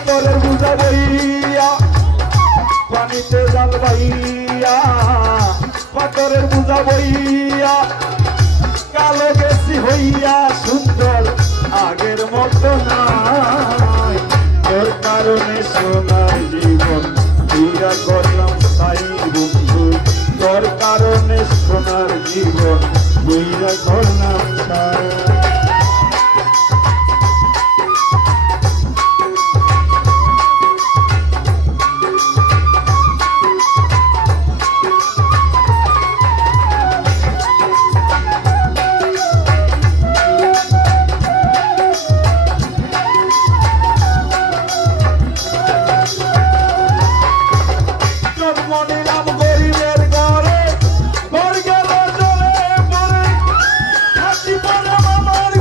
পাথরের বুঝা বইয়া পানিতে জাল বাইয়া পাথরের বুঝা বইয়া, কালো বেশি হইয়া সুন্দর আগের মতো নাই। তোর কারণে সোনার জীবন পূজা করলাম তাই বন্ধু। তোর কারণে সোনার জীবন পূজা করলাম তাই। আমার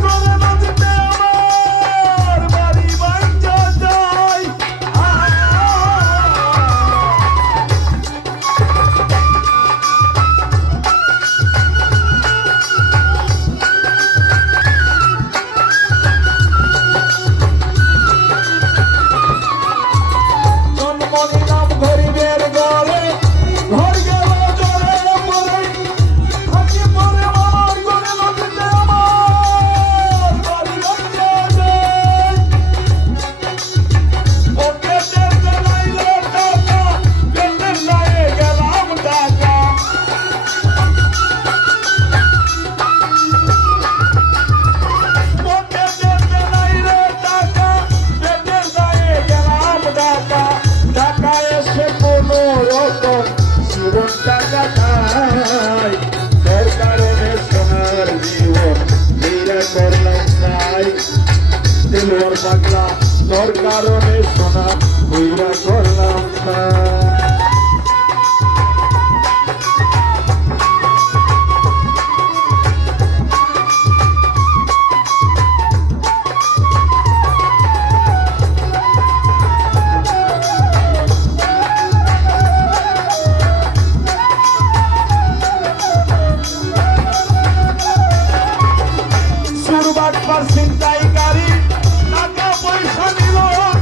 পাগলা তোর কারণে সোনা হইয়া করলাম না। পার চিন্তাই গাড়ি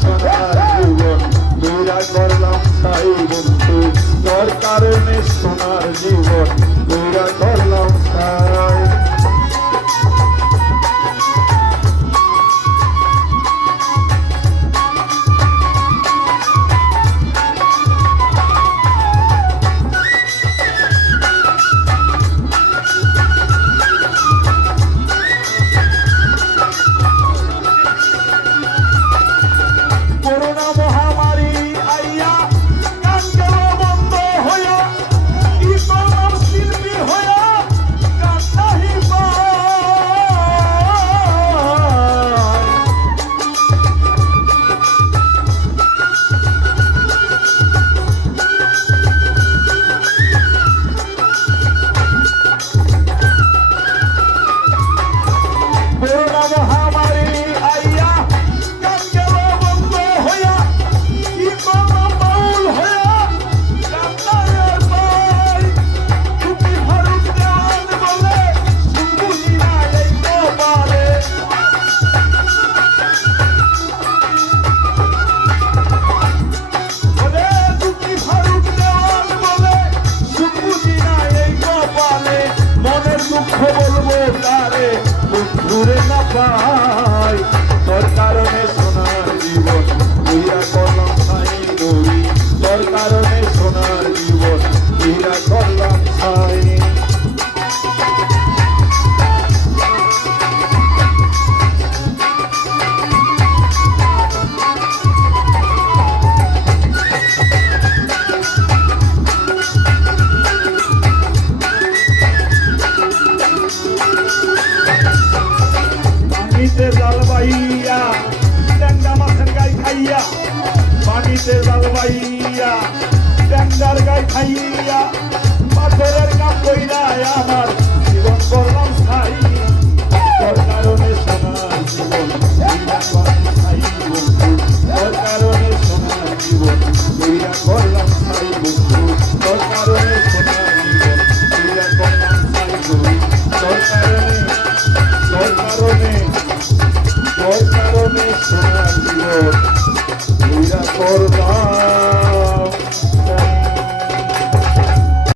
সোনার জীবন দুইরা করলাম তাই বন্ধু তোর কারণে সোনার জীবন দুইরা দিতে ভাইয়া ট্যাক্টার গাই খাইয়া, পাথরের কাম কইরা আমার জীবন করলাম ছাই। তোর কারণে সোনার জীবন তোর কারণে সোনার